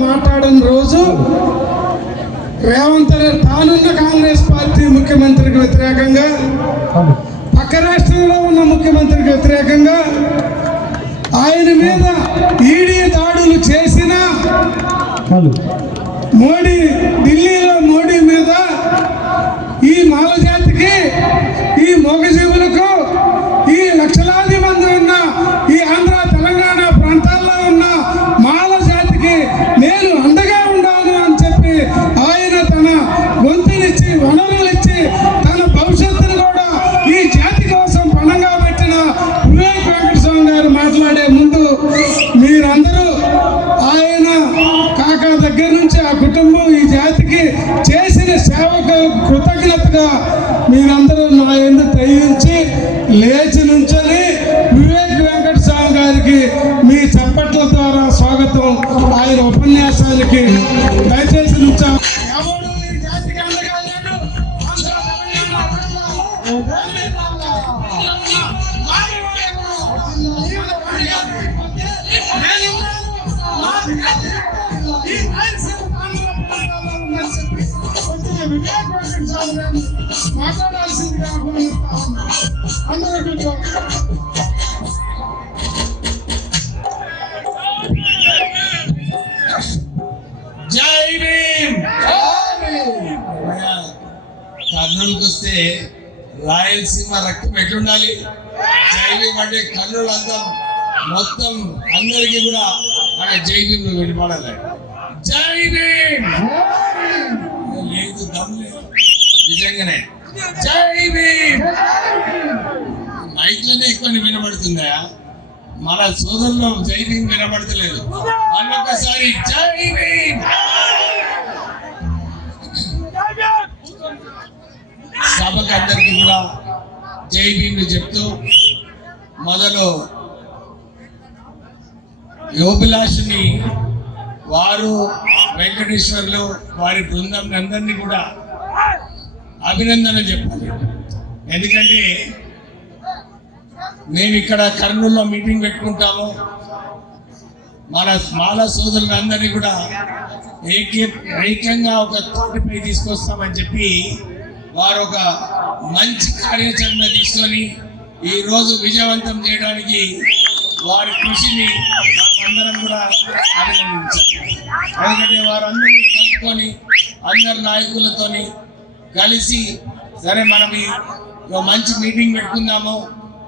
మాట్లాడిన రోజు రేవంత్ రెడ్డి తానున్న కాంగ్రెస్ పార్టీ ముఖ్యమంత్రికి వ్యతిరేకంగా పక్క రాష్ట్రంలో ఉన్న ముఖ్యమంత్రికి వ్యతిరేకంగా ఆయన మీద ఈడీ దాడులు చేసిన మోడీ ఢిల్లీలో మోడీ మీద ఈ మాలజాతికి ఈ మూగజీవులకు ఈ లక్షలాది మంది ఉన్న ఈ ఆంధ్ర కృతజ్ఞతగా మీరందరూ నా ఎందుకు దయించి లే మాట్లాడాల్సిందిగా ఆహ్వానిస్తా ఉన్నా. అందరూ కూర్చోండి. జై భీమ్ కర్నూలుకి వస్తే రాయలసీమ రక్తం ఎట్లుండాలి జై భీమ్ అంటే కర్నూలు అంతా మొత్తం అందరికీ కూడా మన జై భీమ్ వినపడాలి జై భీమ్ లేదు దమ్ లేదు నిజంగానే జై భీమ్. మైక్లోనే ఎక్కువ వినబడుతుందా? మన సోదరులు జై భీమ్ వినబడతలేదు. మళ్ళొక్కసారి జై భీమ్. సభకు అందరికి కూడా జై భీమ్ చెప్తూ మొదలు యోభిలాషుని వారు వెంకటేశ్వర్లు వారి బృందం అందరినీ కూడా అభినందన చెప్పాలి. ఎందుకంటే మేము ఇక్కడ కర్నూలులో మీటింగ్ పెట్టుకుంటాము. మన మాల సోదరులందరినీ కూడా ఏకీ ఐక్యంగా ఒక తోటిపై తీసుకొస్తామని చెప్పి వారు ఒక మంచి కార్యాచరణ తీసుకొని ఈ రోజు విజయవంతం చేయడానికి వారి కృషిని అందరం కూడా అభినందించాలి. ఎందుకంటే వారందరినీ కలుపుకొని అందరి నాయకులతోని కలిసి సరే మనం ఈ ఒక మంచి మీటింగ్ పెట్టుకుందాము.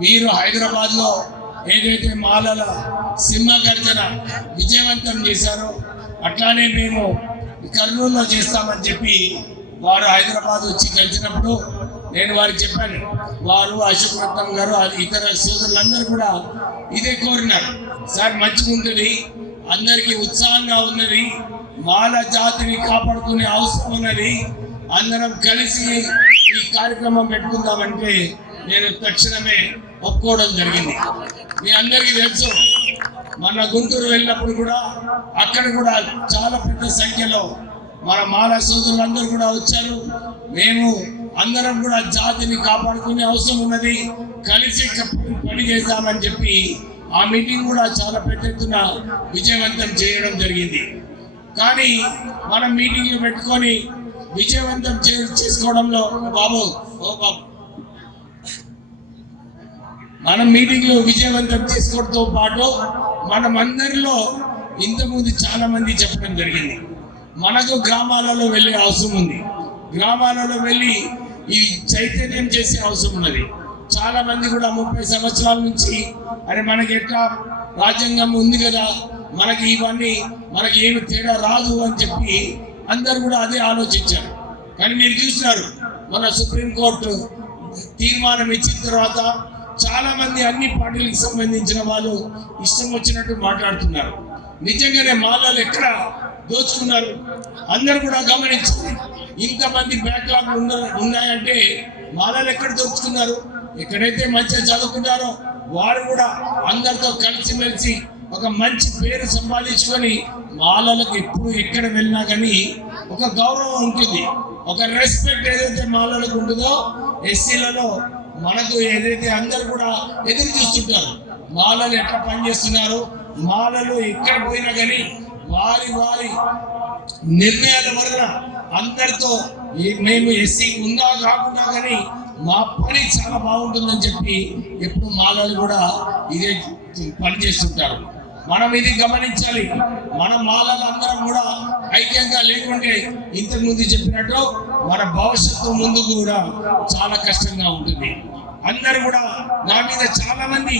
మీరు హైదరాబాద్లో ఏదైతే మాలల సింహ గర్జన విజయవంతం చేశారో అట్లానే మేము కర్నూలులో చేస్తామని చెప్పి వారు హైదరాబాద్ వచ్చి కలిసినప్పుడు నేను వారికి చెప్పాను. వారు అశోక్ రత్నం గారు ఇతర సోదరులందరూ కూడా ఇదే కోరినారు. సార్ మంచిగా ఉంటుంది అందరికీ ఉత్సాహంగా ఉన్నది మాల జాతిని కాపాడుకునే అవసరం ఉన్నది అందరం కలిసి ఈ కార్యక్రమం పెట్టుకుందామంటే నేను తక్షణమే ఒప్పుకోవడం జరిగింది. మీ అందరికీ తెలుసు మన గుంటూరు వెళ్ళినప్పుడు కూడా అక్కడ కూడా చాలా పెద్ద సంఖ్యలో మన మాల సోదరులందరూ కూడా వచ్చారు. మేము అందరం కూడా జాతిని కాపాడుకునే అవసరం ఉన్నది. కలిసి పని చేద్దామని చెప్పి ఆ మీటింగ్ కూడా చాలా పెద్ద ఎత్తున విజయవంతం చేయడం జరిగింది. కానీ మనం మీటింగ్లు పెట్టుకొని విజయవంతం చే- చేసుకోవడంలో బాబు ఓ బాబు. మనం మీటింగ్లు విజయవంతం చేసుకోవడంతో పాటు మనం అందరిలో ఇంతకుముందు చాలా మంది చెప్పడం జరిగింది. మనకు గ్రామాలలో వెళ్ళే అవసరం ఉంది. గ్రామాలలో వెళ్ళి ఈ చైతన్యం చేసే అవసరం ఉన్నది. చాలా మంది కూడా ముప్పై సంవత్సరాల నుంచి అరే మనకి ఎట్లా రాజ్యాంగం ఉంది కదా మనకి ఇవన్నీ మనకి ఏమి తేడా రాదు అని చెప్పి అందరు కూడా అదే ఆలోచించారు. కానీ మీరు చూసినారు మన సుప్రీంకోర్టు తీర్మానం ఇచ్చిన తర్వాత చాలా మంది అన్ని పార్టీలకు సంబంధించిన వాళ్ళు ఇష్టం వచ్చినట్టు మాట్లాడుతున్నారు. నిజంగానే మాలలు ఎక్కడ దోచుకున్నారు? అందరు కూడా గమనించారు ఇంతమంది బ్యాక్లాగ్ ఉన్నాయంటే మాలలు ఎక్కడ దోచుకున్నారు? ఎక్కడైతే మంచిగా చదువుకున్నారో వారు కూడా అందరితో కలిసిమెలిసి ఒక మంచి పేరు సంపాదించుకొని మాలలకు ఎప్పుడు ఎక్కడ వెళ్ళినా కానీ ఒక గౌరవం ఉంటుంది. ఒక రెస్పెక్ట్ ఏదైతే మాలలకు ఉంటుందో ఎస్సీలలో మనకు ఏదైతే అందరు కూడా ఎదురు చూస్తుంటారు మాలలు ఎట్లా పనిచేస్తున్నారు మాలలు ఎక్కడ పోయినా కానీ వారి వారి నిర్ణయాల వలన అందరితో మేము ఎస్సీ ఉందా కాకుండా కానీ మా పని చాలా బాగుంటుందని చెప్పి ఎప్పుడు మాలలు కూడా ఇదే పని చేస్తుంటారు. మనం ఇది గమనించాలి. మన మాలలందరం కూడా ఐక్యంగా లేకుంటే ఇంతకు ముందు చెప్పినట్టు మన భవిష్యత్తు ముందు కూడా చాలా కష్టంగా ఉంటుంది. అందరు కూడా నా మీద చాలా మంది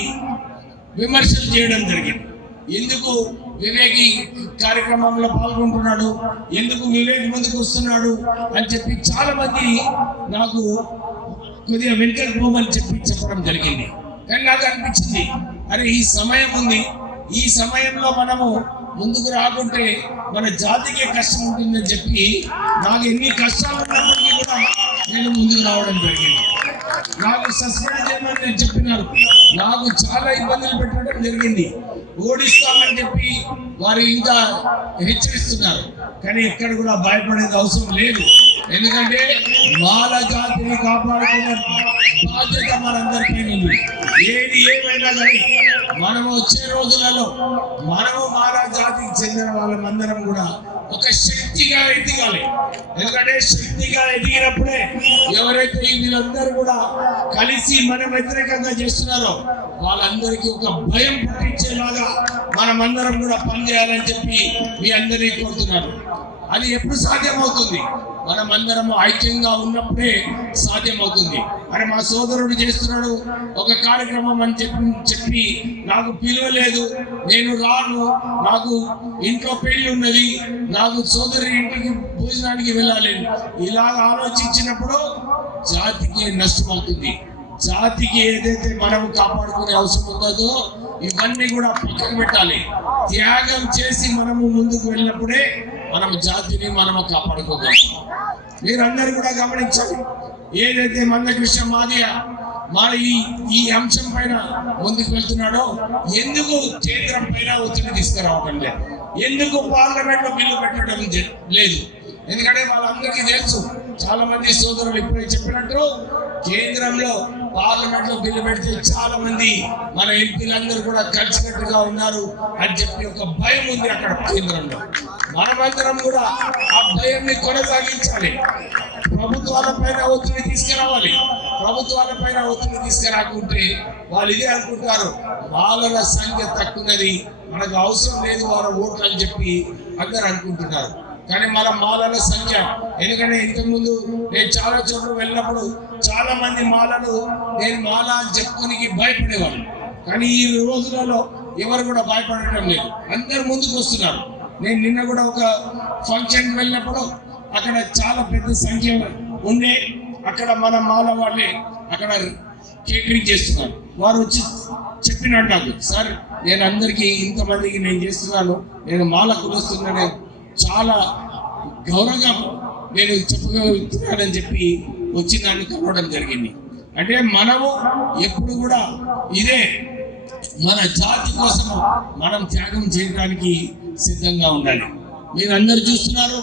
విమర్శలు చేయడం జరిగింది. ఎందుకు వివేకి కార్యక్రమంలో పాల్గొంటున్నాడు? ఎందుకు వివేక్ ముందుకు వస్తున్నాడు? అని చెప్పి చాలా మంది నాకు కొద్దిగా వెనుకకు పోమని చెప్పి చెప్పడం జరిగింది. కానీ నాకు అనిపించింది అరే ఈ సమయం ఉంది ఈ సమయంలో మనము ముందుకు రాకుంటే మన జాతికి కష్టం ఉంటుందని చెప్పి నాకు ఎన్ని కష్టాలు ఉన్నప్పటికీ కూడా నేను ముందుకు రావడం జరిగింది. నాకు సస్పెండ్ చేయమని నేను చెప్పినారు. నాకు చాలా ఇబ్బందులు పెట్టడం జరిగింది. ఓడిస్తామని చెప్పి వారు ఇంకా హెచ్చరిస్తున్నారు. కానీ ఎక్కడ కూడా భయపడేది అవసరం లేదు. ఎందుకంటే మాల జాతిని కాపాడుకునే బాధ్యత మనందరిపై ఉంది. ఏది ఏమైనా కానీ మనము వచ్చే రోజులలో మనము మాల జాతికి చెందిన వాళ్ళమందరం కూడా ఒక శక్తిగా ఎదగాలి. ఎందుకంటే శక్తిగా ఎదిగినప్పుడే ఎవరైతే వీళ్ళందరూ కూడా కలిసి మనం వ్యతిరేకంగా చేస్తున్నారో వాళ్ళందరికీ ఒక భయం పుట్టించేలాగా మనమందరం కూడా పనిచేయాలని చెప్పి మీ అందరినీ కోరుతున్నారు అది ఎప్పుడు సాధ్యమవుతుంది? మనమందరం ఐక్యంగా ఉన్నప్పుడే సాధ్యమవుతుంది. మరి మా సోదరుడు చేస్తున్నాడు ఒక కార్యక్రమం అని చెప్పి చెప్పి నాకు పిలవలేదు. నేను రాను నాకు ఇంట్లో పెళ్ళి ఉన్నది నాకు సోదరి ఇంటికి భోజనానికి వెళ్ళాలి. ఇలా ఆలోచించినప్పుడు జాతికి నష్టం అవుతుంది జాతికి ఏదైతే మనం కాపాడుకునే అవసరం ఉండదో ఇవన్నీ కూడా పక్కన పెట్టాలి. త్యాగం చేసి మనము ముందుకు వెళ్ళినప్పుడే మనం జాతిని మనము కాపాడుకోగలం. మీరందరూ కూడా గమనించాలి ఏదైతే మందకృష్ణ మాదియ మన ఈ ఈ అంశం పైన ముందుకు వెళ్తున్నాడో ఎందుకు కేంద్రం పైన ఒత్తిడి తీసుకురావడం లేదు ఎందుకు పార్లమెంట్లో బిల్లు పెట్టడం లేదు? ఎందుకంటే వాళ్ళందరికీ తెలుసు చాలా మంది సోదరులు ఇప్పుడే చెప్పినట్టు కేంద్రంలో పార్లమెంట్లో బిల్లు పెడితే చాలా మంది మన ఎంపీలందరూ కూడా కలిసికట్టుగా ఉన్నారు అని చెప్పి ఒక భయం ఉంది అక్కడ కేంద్రంలో. మనమందరం కూడా ఆ భయాన్ని కొనసాగించాలి. ప్రభుత్వాల పైన ఒత్తిడి తీసుకురావాలి. ప్రభుత్వాల పైన ఒత్తిడి తీసుకురాకుంటే వాళ్ళు ఇదే అనుకుంటారు. వాళ్ళ సంఖ్య తక్కువది మనకు అవసరం లేదు వాళ్ళ ఓట్లు అని చెప్పి అందరు అనుకుంటున్నారు. కానీ మన మాలల సంఖ్య ఎందుకంటే ఇంతకుముందు నేను చాలా చోట్ల వెళ్ళినప్పుడు చాలా మంది మాలలు నేను మాల అని చెప్పుకోనికి భయపడేవాళ్ళు. కానీ ఈ రోజులలో ఎవరు కూడా భయపడటం లేదు. అందరు ముందుకు వస్తున్నారు. నేను నిన్న కూడా ఒక ఫంక్షన్ వెళ్ళినప్పుడు అక్కడ చాలా పెద్ద సంఖ్య ఉండే అక్కడ మన మాల వాళ్ళే అక్కడ కేటరింగ్ చేస్తున్నారు. వారు వచ్చి చెప్పినట్టు నాకు సార్ నేను అందరికీ ఇంతమందికి నేను చేస్తున్నాను. నేను మాల కులుస్తున్నాను. చాలా గౌరవంగా నేను చెప్పగలుగుతున్నానని చెప్పి వచ్చి దాన్ని కలవడం జరిగింది. అంటే మనము ఎప్పుడు కూడా ఇదే మన జాతి కోసం మనం త్యాగం చేయడానికి సిద్ధంగా ఉండాలి. మీరు అందరు చూస్తున్నారు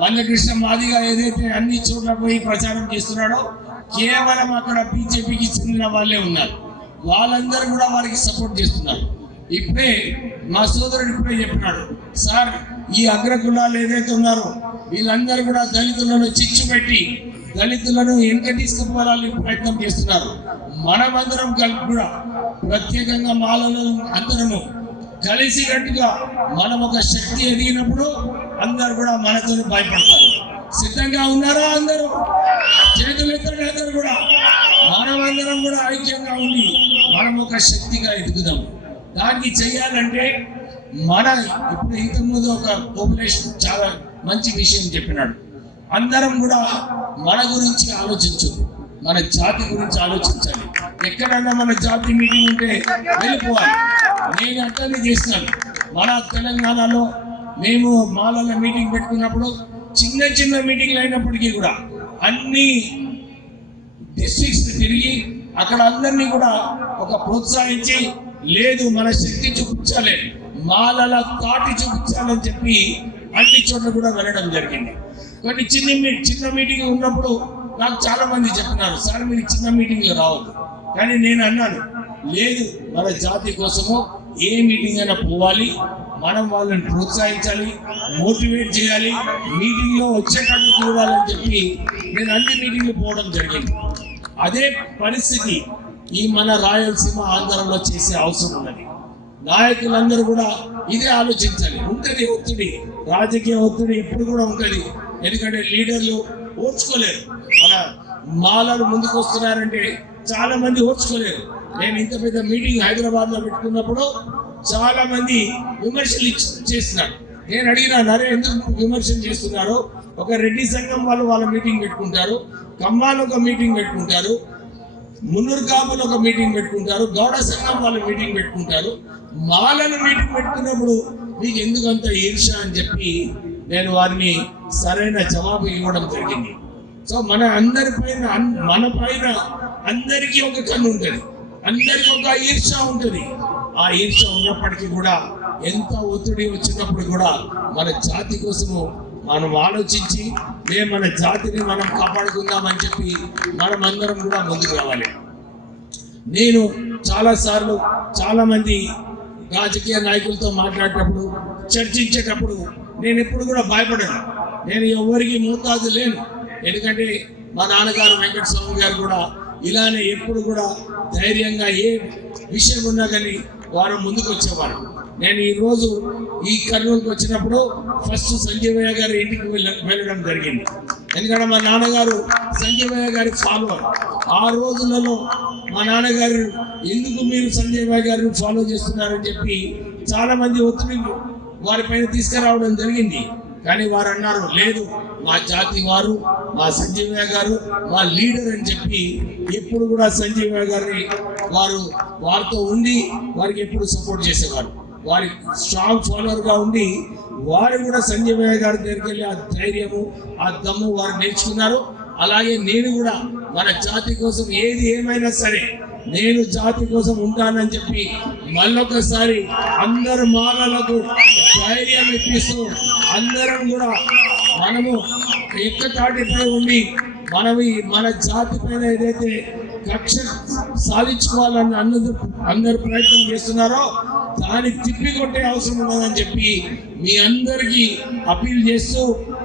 బాలకృష్ణ మాదిగా ఏదైతే అన్ని చోట్ల పోయి ప్రచారం చేస్తున్నాడో కేవలం అక్కడ బీజేపీకి చెందిన వాళ్ళే ఉన్నారు. వాళ్ళందరూ కూడా వారికి సపోర్ట్ చేస్తున్నారు. ఇప్పుడే మా సోదరుడు ఇప్పుడే చెప్పినాడు సార్ ఈ అగ్రకులాలు ఏదైతే ఉన్నారో వీళ్ళందరూ కూడా దళితులను చిచ్చు పెట్టి దళితులను వెనుక తీసుకుపోవాలని ప్రయత్నం చేస్తున్నారు. మనమందరం కలిపి కూడా ప్రత్యేకంగా మాలను అందరము కలిసినట్టుగా మనం ఒక శక్తి ఎదిగినప్పుడు అందరు కూడా మనతో భయపడతారు. సిద్ధంగా ఉన్నారా అందరూ? చేతులు ఎత్తండి అందరూ కూడా. మనమందరం కూడా ఐక్యంగా ఉండి మనం ఒక శక్తిగా ఎదుగుదాం. దానికి చేయాలంటే మన ఇప్పుడు ఇంతకుముందు ఒక పాపులేషన్ చాలా మంచి విషయం చెప్పినాడు. అందరం కూడా మన గురించి ఆలోచించదు మన జాతి గురించి ఆలోచించాలి. ఎక్కడన్నా మన జాతి మీటింగ్ ఉంటే వెళ్ళిపోవాలి. నేను అట్లనే చేస్తున్నాను మన తెలంగాణలో మేము మాలల మీటింగ్ పెట్టుకున్నప్పుడు చిన్న చిన్న మీటింగ్లు అయినప్పటికీ కూడా అన్ని డిస్ట్రిక్ట్స్ తిరిగి అక్కడ అందరినీ కూడా ఒక ప్రోత్సహించి లేదు మన శక్తి చూపించాలి. మాలల తాటి చూపించాలని చెప్పి అన్ని చోట్ల కూడా వెళ్ళడం జరిగింది. కొన్ని చిన్న మీ- చిన్న మీటింగ్ ఉన్నప్పుడు నాకు చాలా మంది చెప్పినారు సార్ మీరు చిన్న మీటింగ్లో రావద్దు. కానీ నేను అన్నాను లేదు మన జాతి కోసము ఏ మీటింగ్ అయినా పోవాలి మనం వాళ్ళని ప్రోత్సహించాలి మోటివేట్ చేయాలి మీటింగ్లో వచ్చేటట్టు చూడాలని చెప్పి నేను అన్ని మీటింగ్లు పోవడం జరిగింది. అదే పరిస్థితి ఈ మన రాయలసీమ ఆంధ్రలో చేసే అవసరం ఉన్నది. నాయకులందరూ కూడా ఇదే ఆలోచించాలి. ఉంటుంది ఒత్తిడి. రాజకీయ ఒత్తిడి ఎప్పుడు కూడా ఉంటుంది. ఎందుకంటే లీడర్లు ఓర్చుకోలేరు. మన మాలలు ముందుకు వస్తున్నారంటే చాలా మంది ఓర్చుకోలేరు. నేను ఇంత పెద్ద మీటింగ్ హైదరాబాద్లో పెట్టుకున్నప్పుడు చాలా మంది విమర్శలు ఇచ్చి- చేస్తున్నారు. నేను అడిగినా నరే ఎందుకు విమర్శలు చేస్తున్నారు? ఒక రెడ్డి సంఘం వాళ్ళు వాళ్ళ మీటింగ్ పెట్టుకుంటారు. కమ్మాలు ఒక మీటింగ్ పెట్టుకుంటారు. మున్నూరు కాపులు ఒక మీటింగ్ పెట్టుకుంటారు గౌడ సంఘం వాళ్ళు మీటింగ్ పెట్టుకుంటారు. మాలను మీటింగ్ పెట్టుకున్నప్పుడు మీకు ఎందుకు అంత ఈర్ష అని చెప్పి నేను వారిని సరైన జవాబు ఇవ్వడం జరిగింది. సో మన అందరి పైన మన పైన అందరికీ ఒక కన్ను ఉంటుంది. అందరికీ ఒక ఈర్ష ఉంటుంది. ఆ ఈర్ష ఉన్నప్పటికీ కూడా ఎంత ఒత్తిడి వచ్చినప్పుడు కూడా మన జాతి కోసము మనం ఆలోచించి మేము మన జాతిని మనం కాపాడుకుందామని చెప్పి మనం అందరం కూడా ముందుకు రావాలి. నేను చాలాసార్లు చాలామంది రాజకీయ నాయకులతో మాట్లాడేటప్పుడు చర్చించేటప్పుడు నేను ఎప్పుడు కూడా భయపడను. నేను ఎవరికి మోతాదు లేను. ఎందుకంటే మా నాన్నగారు వెంకట స్వామి గారు కూడా ఇలానే ఎప్పుడు కూడా ధైర్యంగా ఏ విషయం ఉన్నా కానీ వారు ముందుకు వచ్చేవారు. నేను ఈరోజు ఈ కర్నూలుకి వచ్చినప్పుడు ఫస్ట్ సంజీవయ్య గారి ఇంటికి వెళ్ళడం జరిగింది. ఎందుకంటే మా నాన్నగారు సంజీవయ్య గారి ఫాలోవర్ ఆ రోజులలో మా నాన్నగారు ఎందుకు మీరు సంజయ్ గారిని ఫాలో చేస్తున్నారని చెప్పి చాలామంది ఒత్తిడి ఒత్తిడి వారిపైన తీసుకురావడం జరిగింది. కానీ వారు అన్నారు లేదు మా జాతి వారు మా సంజీవయ్య గారు మా లీడర్ అని చెప్పి ఎప్పుడు కూడా సంజీవయ్య గారిని వారు వారితో ఉండి వారికి ఎప్పుడు సపోర్ట్ చేసేవారు. వారి స్ట్రాంగ్ ఫాలోవర్గా ఉండి వారు కూడా సంజయ్ గారి దగ్గరికి వెళ్ళి ఆ ధైర్యము ఆ దమ్ము వారు నేర్చుకున్నారు. అలాగే నేను కూడా మన జాతి కోసం ఏది ఏమైనా సరే నేను జాతి కోసం ఉంటానని చెప్పి మళ్ళొకసారి అందరు మాలలకు ధైర్యం ఇప్పిస్తూ అందరం కూడా మనము ఎక్కతాటిపై ఉండి మనవి మన జాతి పైన ఏదైతే కక్ష సాధించుకోవాలని అన్నది అందరు ప్రయత్నం చేస్తున్నారో దాన్ని తిప్పికొట్టే అవసరం ఉన్నదని చెప్పి మీ అందరికీ అప్పీల్ చేస్తూ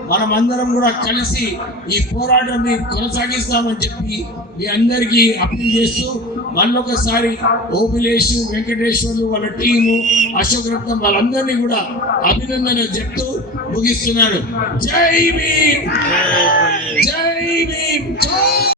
మనం అందరం కూడా కలిసి ఈ పోరాటాన్ని కొనసాగిస్తామని చెప్పి మీ అందరికీ అప్పీల్ చేస్తూ మళ్ళొకసారి ఓపిలేష్ వెంకటేశ్వర్లు వాళ్ళ టీము అశోక్ రత్నం వాళ్ళందరినీ కూడా అభినందన చెప్తూ ముగిస్తున్నాడు జై భీమ్!